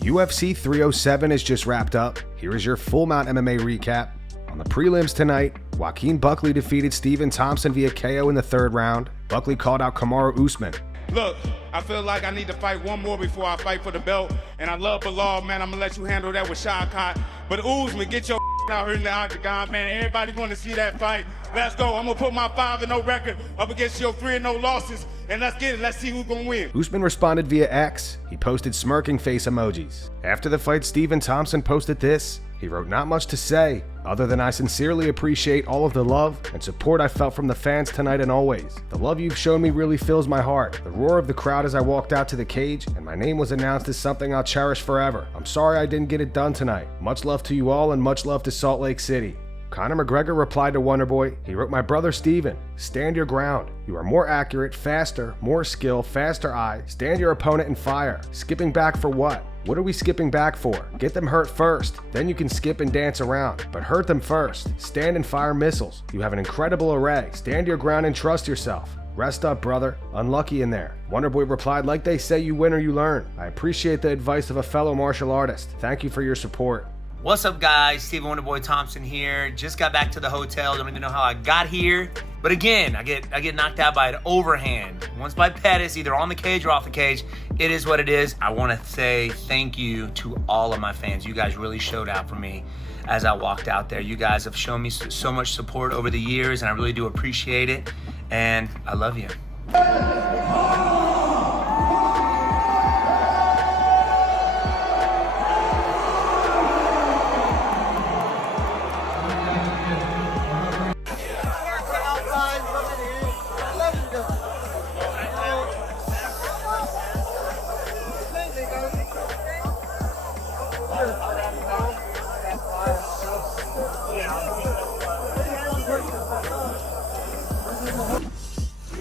UFC 307 is just wrapped up. Here is your full mount MMA recap. On the prelims tonight, Joaquin Buckley defeated Stephen Thompson via KO in the third round. Buckley called out Kamaru Usman. Look, I feel like I need to fight one more before I fight for the belt. And I love Bilal, man. I'm going to let you handle that with Shahkat. But Usman, get your out here in the octagon, man. Everybody want to see that fight. Let's go. I'm going to put my 5-0 record up against your 3-0 losses. And let's get it. Let's see who's going to win. Usman responded via X. He posted smirking face emojis. After the fight, Stephen Thompson posted this. He wrote, "Not much to say, other than I sincerely appreciate all of the love and support I felt from the fans tonight and always. The love you've shown me really fills my heart. The roar of the crowd as I walked out to the cage and my name was announced is something I'll cherish forever. I'm sorry I didn't get it done tonight. Much love to you all and much love to Salt Lake City." Conor McGregor replied to Wonderboy. He wrote, "My brother Steven, stand your ground. You are more accurate, faster, more skill, faster eye. Stand your opponent and fire. Skipping back for what? What are we skipping back for? Get them hurt first, then you can skip and dance around. But hurt them first. Stand and fire missiles. You have an incredible array. Stand your ground and trust yourself. Rest up, brother. Unlucky in there." Wonderboy replied, "Like they say, you win or you learn. I appreciate the advice of a fellow martial artist. Thank you for your support." What's up, guys? Stephen Wonderboy Thompson here. Just got back to the hotel. Don't even know how I got here. But again, I get knocked out by an overhand. Once by Pettis, either on the cage or off the cage. It is what it is. I want to say thank you to all of my fans. You guys really showed out for me as I walked out there. You guys have shown me so much support over the years, and I really do appreciate it. And I love you.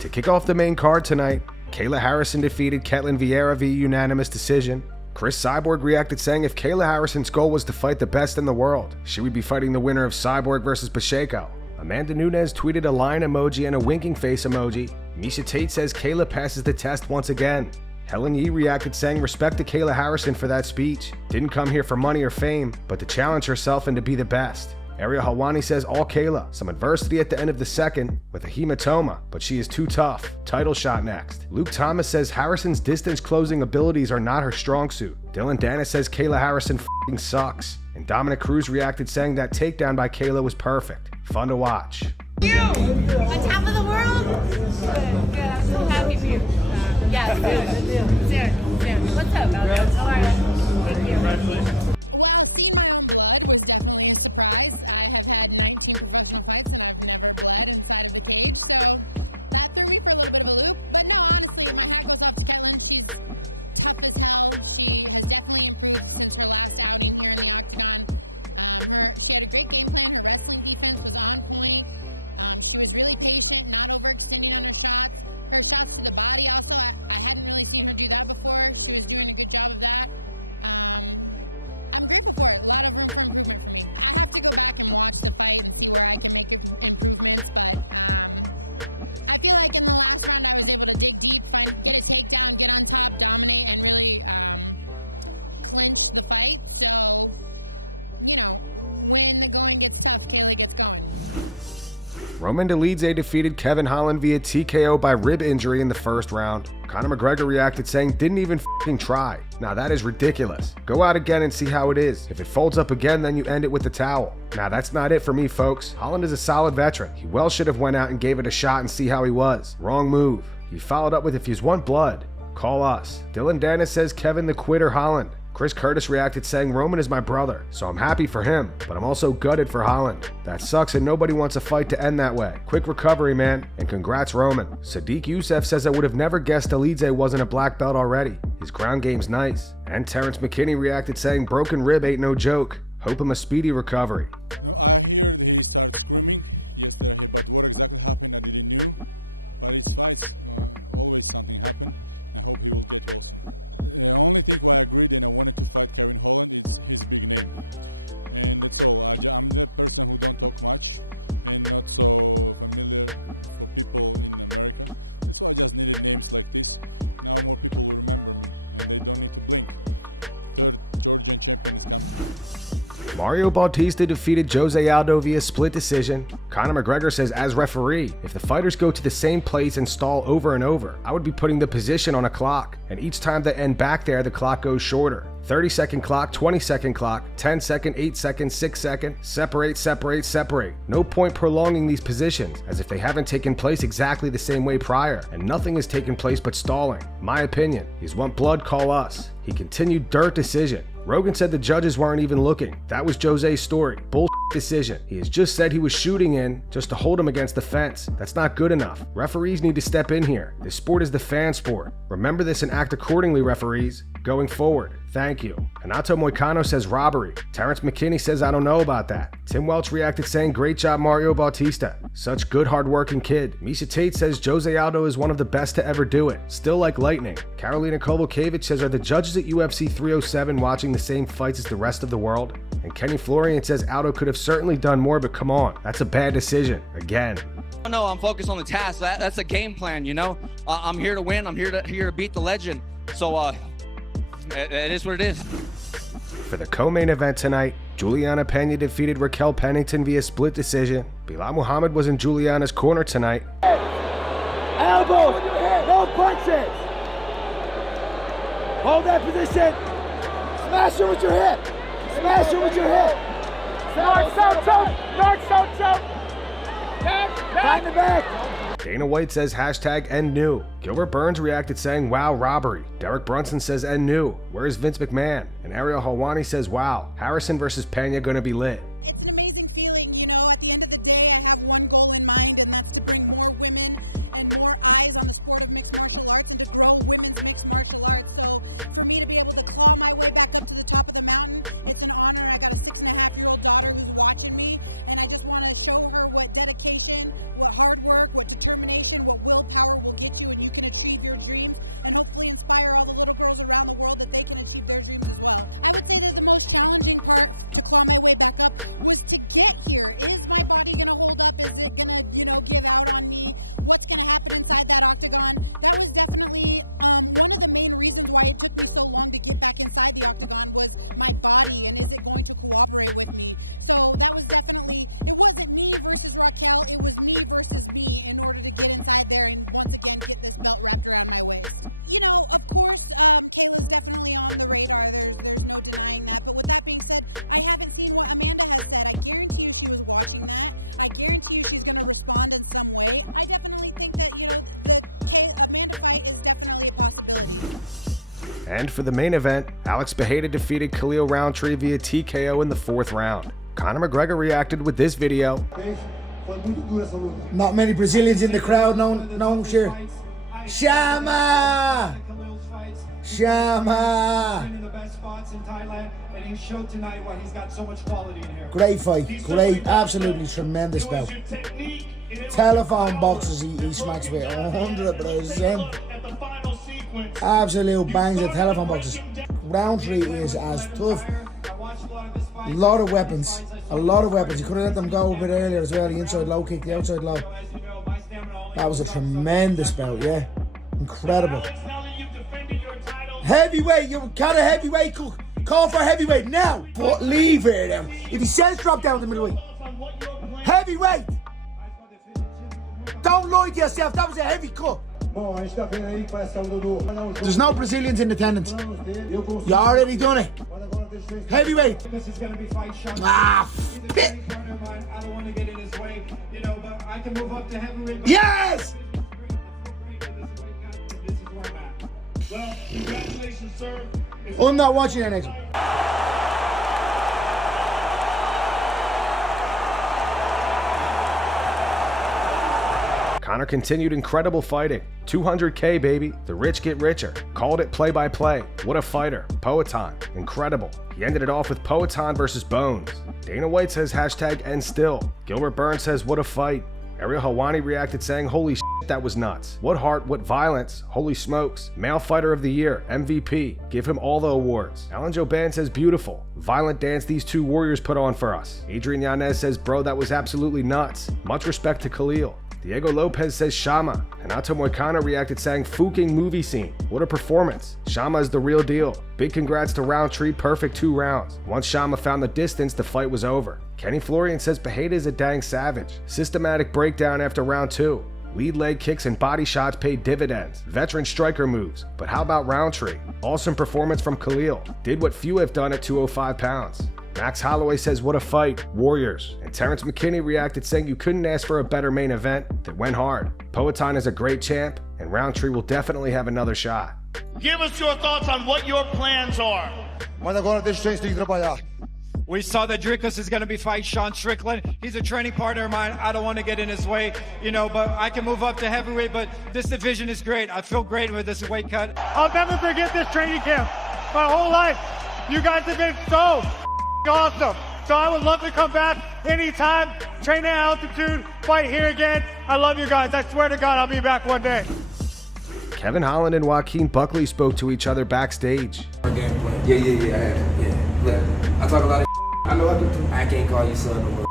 To kick off the main card tonight, Kayla Harrison defeated Ketlen Vieira via unanimous decision. Chris Cyborg reacted saying if Kayla Harrison's goal was to fight the best in the world, she would be fighting the winner of Cyborg versus Pacheco. Amanda Nunes tweeted a lion emoji and a winking face emoji. Misha Tate says Kayla passes the test once again. Helen Yee reacted saying respect to Kayla Harrison for that speech. Didn't come here for money or fame, but to challenge herself and to be the best. Ariel Helwani says all Kayla, some adversity at the end of the second with a hematoma, but she is too tough. Title shot next. Luke Thomas says Harrison's distance closing abilities are not her strong suit. Dylan Dennis says Kayla Harrison f***ing sucks. And Dominic Cruz reacted saying that takedown by Kayla was perfect. Fun to watch. You! On top of the world? Good. I'm so happy for you. Yeah, soon. What's up, Aldo? How are you? Thank you. Congratulations. Roman Dolidze defeated Kevin Holland via TKO by rib injury in the first round. Conor McGregor reacted saying didn't even f***ing try. Now that is ridiculous. Go out again and see how it is. If it folds up again, then you end it with the towel. Now that's not it for me, folks. Holland is a solid veteran. He well should have went out and gave it a shot and see how he was. Wrong move. He followed up with if you want blood, call us. Dylan Dennis says Kevin the quitter Holland. Chris Curtis reacted saying Roman is my brother, so I'm happy for him, but I'm also gutted for Holland. That sucks and nobody wants a fight to end that way. Quick recovery, man, and congrats Roman. Sadiq Youssef says I would have never guessed Dolidze wasn't a black belt already. His ground game's nice. And Terrence McKinney reacted saying broken rib ain't no joke. Hope him a speedy recovery. Mario Bautista defeated Jose Aldo via split decision. Conor McGregor says, as referee, if the fighters go to the same place and stall over and over, I would be putting the position on a clock, and each time they end back there, the clock goes shorter. 30-second clock, 20-second clock, 10-second, 8-second, 6-second, separate, separate, separate. No point prolonging these positions, as if they haven't taken place exactly the same way prior, and nothing has taken place but stalling. My opinion, he's want blood, call us. He continued, dirt decision. Rogan said the judges weren't even looking. That was Jose's story. Bull decision. He has just said he was shooting in just to hold him against the fence. That's not good enough. Referees need to step in here. This sport is the fan sport. Remember this and act accordingly, referees. Going forward. Thank you. Renato Moicano says robbery. Terrence McKinney says I don't know about that. Tim Welch reacted saying great job Mario Bautista. Such good hard-working kid. Misha Tate says Jose Aldo is one of the best to ever do it. Still like lightning. Karolina Kowalkiewicz says, are the judges at UFC 307 watching the same fights as the rest of the world? And Kenny Florian says Aldo could have certainly done more, but come on, that's a bad decision. Again. No, I'm focused on the task. That's a game plan, you know? I'm here to win. I'm here to beat the legend. So, it is what it is. For the co-main event tonight, Julianna Pena defeated Raquel Pennington via split decision. Bilal Muhammad was in Julianna's corner tonight. Elbows, no punches. Hold that position. Smash her with your hip. Smash her with your hip. North, south, choke. North, south, choke. Find the back. Dana White says hashtag end new. Gilbert Burns reacted saying wow, robbery. Derek Brunson says end new. Where's Vince McMahon? And Ariel Helwani says wow, Harrison versus Pena gonna be lit. And for the main event, Alex Pereira defeated Khalil Rountree via TKO in the 4th round. Conor McGregor reacted with this video. Not many Brazilians in the crowd, no, sure. Shama! Shama! Great fight, great, absolutely tremendous bout. Telephone boxes he smacks with 100%. Absolute bangs of telephone boxes. Rountree is as tough. A lot of weapons. He could have let them go a bit earlier as well. The inside low kick, the outside low. That was a tremendous bout, yeah. Incredible. Heavyweight, you're kind of heavyweight. Call for heavyweight now. But leave here now. If he says drop down to middleweight. Heavyweight. Don't lie to yourself. That was a heavy cut. There's no Brazilians in attendance. You already done it. Heavyweight. Ah, fit. Yes! I'm not watching that next one. Conor continued incredible fighting. 200K, baby. The rich get richer. Called it play-by-play. What a fighter. Poatan. Incredible. He ended it off with Poatan versus Bones. Dana White says hashtag end still. Gilbert Burns says what a fight. Ariel Helwani reacted saying holy shit, that was nuts. What heart, what violence. Holy smokes. Male Fighter of the Year. MVP. Give him all the awards. Alan Joban says beautiful. Violent dance these two warriors put on for us. Adrian Yanez says bro, that was absolutely nuts. Much respect to Khalil. Diego Lopez says Shama, and Ato Moicano reacted saying fucking movie scene. What a performance. Shama is the real deal. Big congrats to Rountree, perfect 2 rounds. Once Shama found the distance, the fight was over. Kenny Florian says Pereira is a dang savage. Systematic breakdown after round 2. Lead leg kicks and body shots paid dividends. Veteran striker moves. But how about Rountree? Awesome performance from Khalil. Did what few have done at 205 pounds. Max Holloway says what a fight, Warriors. And Terrence McKinney reacted saying you couldn't ask for a better main event that went hard. Poatan is a great champ, and Rountree will definitely have another shot. Give us your thoughts on what your plans are. Mas agora deixa o Chase tem que trabalhar. We saw that Dricus is going to be fighting Sean Strickland. He's a training partner of mine. I don't want to get in his way, but I can move up to heavyweight, but this division is great. I feel great with this weight cut. I'll never forget this training camp. My whole life, you guys have been so awesome. So I would love to come back anytime, train at altitude, fight here again. I love you guys. I swear to God, I'll be back one day. Kevin Holland and Joaquin Buckley spoke to each other backstage. Yeah. I talk a lot of I know I do too. I can't call you son no more.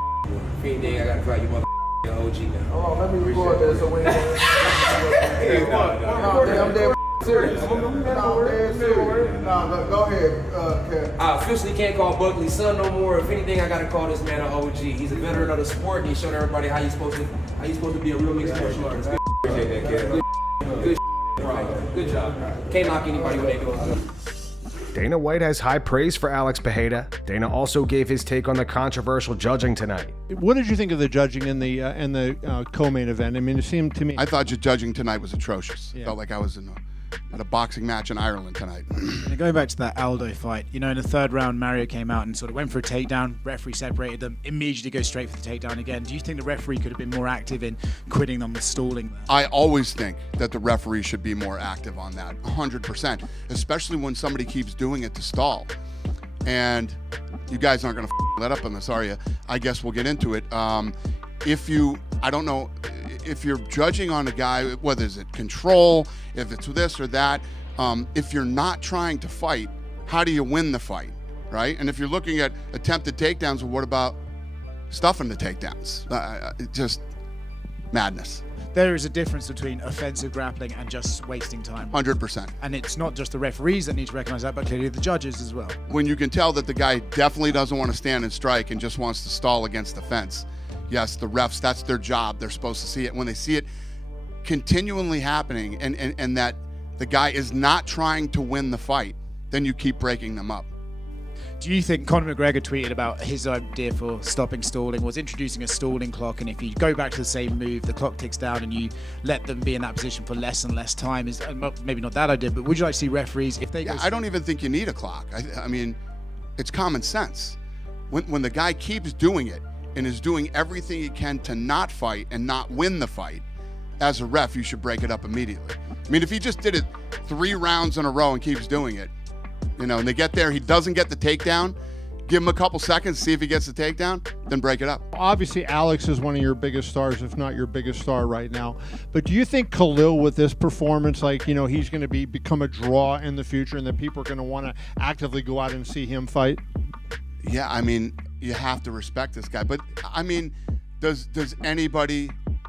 If anything, I gotta call you mother OG now. Oh, let me record this so when I'm dead serious. I'm dead serious. No, go ahead, Kev. I officially can't call Buckley son no more. If anything, I gotta call this man an OG. He's a veteran of the sport, and he's showing everybody how you supposed to be a real mixed martial artist. Appreciate that, Kev. Good job. Can't knock anybody when they do it. Dana White has high praise for Alex Pereira. Dana also gave his take on the controversial judging tonight. What did you think of the judging in the co-main event? I mean, it seemed to me. I thought your judging tonight was atrocious. Felt like I was at a boxing match in Ireland tonight. And going back to that Aldo fight, in the 3rd round, Mario came out and sort of went for a takedown. Referee separated them, immediately goes straight for the takedown again. Do you think the referee could have been more active in quitting on the stalling there? I always think that the referee should be more active on that, 100%, especially when somebody keeps doing it to stall. And you guys aren't going to let up on this, are you? I guess we'll get into it. I don't know, if you're judging on a guy, whether it's control, if it's this or that, if you're not trying to fight, how do you win the fight, right? And if you're looking at attempted takedowns, well, what about stuffing the takedowns? Just madness. There is a difference between offensive grappling and just wasting time. 100%. And it's not just the referees that need to recognize that, but clearly the judges as well. When you can tell that the guy definitely doesn't want to stand and strike and just wants to stall against the fence. Yes, the refs, that's their job. They're supposed to see it. When they see it continually happening and that the guy is not trying to win the fight, then you keep breaking them up. Do you think Conor McGregor tweeted about his idea for stopping stalling was introducing a stalling clock, and if you go back to the same move, the clock ticks down and you let them be in that position for less and less time? Is maybe not that idea, but would you like to see referees, if they I don't even think you need a clock. I mean, it's common sense. When the guy keeps doing it, and is doing everything he can to not fight and not win the fight, as a ref, you should break it up immediately. I mean, if he just did it 3 rounds in a row and keeps doing it, and they get there, he doesn't get the takedown, give him a couple seconds, see if he gets the takedown, then break it up. Obviously, Alex is one of your biggest stars, if not your biggest star right now. But do you think Khalil, with this performance, he's going to become a draw in the future, and that people are going to want to actively go out and see him fight? Yeah, I mean, you have to respect this guy. But, I mean, did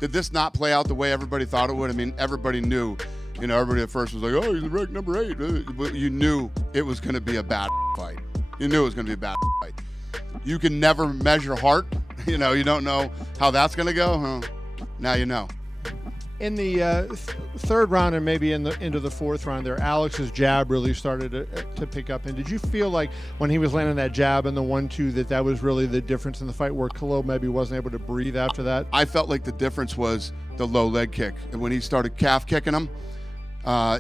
this not play out the way everybody thought it would? I mean, everybody knew, everybody at first was like, oh, he's ranked number 8. But you knew it was going to be a bad fight. You knew it was going to be a bad fight. You can never measure heart. You don't know how that's going to go. Now you know. In the 3rd round and maybe into the 4th round there, Alex's jab really started to pick up. And did you feel like when he was landing that jab and the 1-2 that was really the difference in the fight, where Khalil maybe wasn't able to breathe after that? I felt like the difference was the low leg kick. And when he started calf kicking him,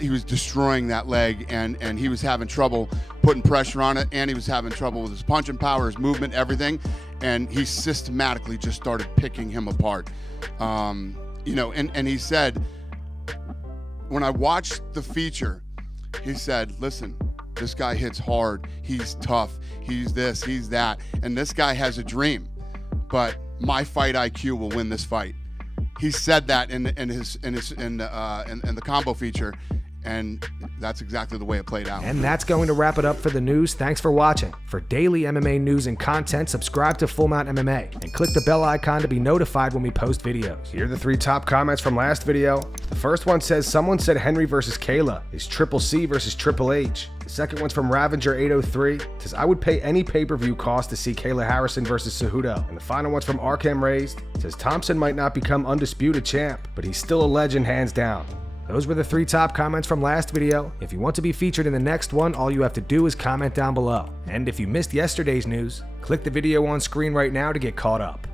he was destroying that leg, and he was having trouble putting pressure on it, and he was having trouble with his punching power, his movement, everything. And he systematically just started picking him apart. And he said, when I watched the feature, he said, listen, this guy hits hard, he's tough, he's this, he's that, and this guy has a dream, but my fight IQ will win this fight. He said that in the combo feature, and that's exactly the way it played out. And that's going to wrap it up for the news. Thanks for watching. For daily MMA news and content, subscribe to Full Mount MMA and click the bell icon to be notified when we post videos. Here are the 3 top comments from last video. The first one says, someone said Henry versus Kayla is Triple C versus Triple H. The second one's from Ravager803. It says, I would pay any pay-per-view cost to see Kayla Harrison versus Cejudo. And the final one's from Arkham Raised. It says, Thompson might not become undisputed champ, but he's still a legend hands down. Those were the 3 top comments from last video. If you want to be featured in the next one, all you have to do is comment down below. And if you missed yesterday's news, click the video on screen right now to get caught up.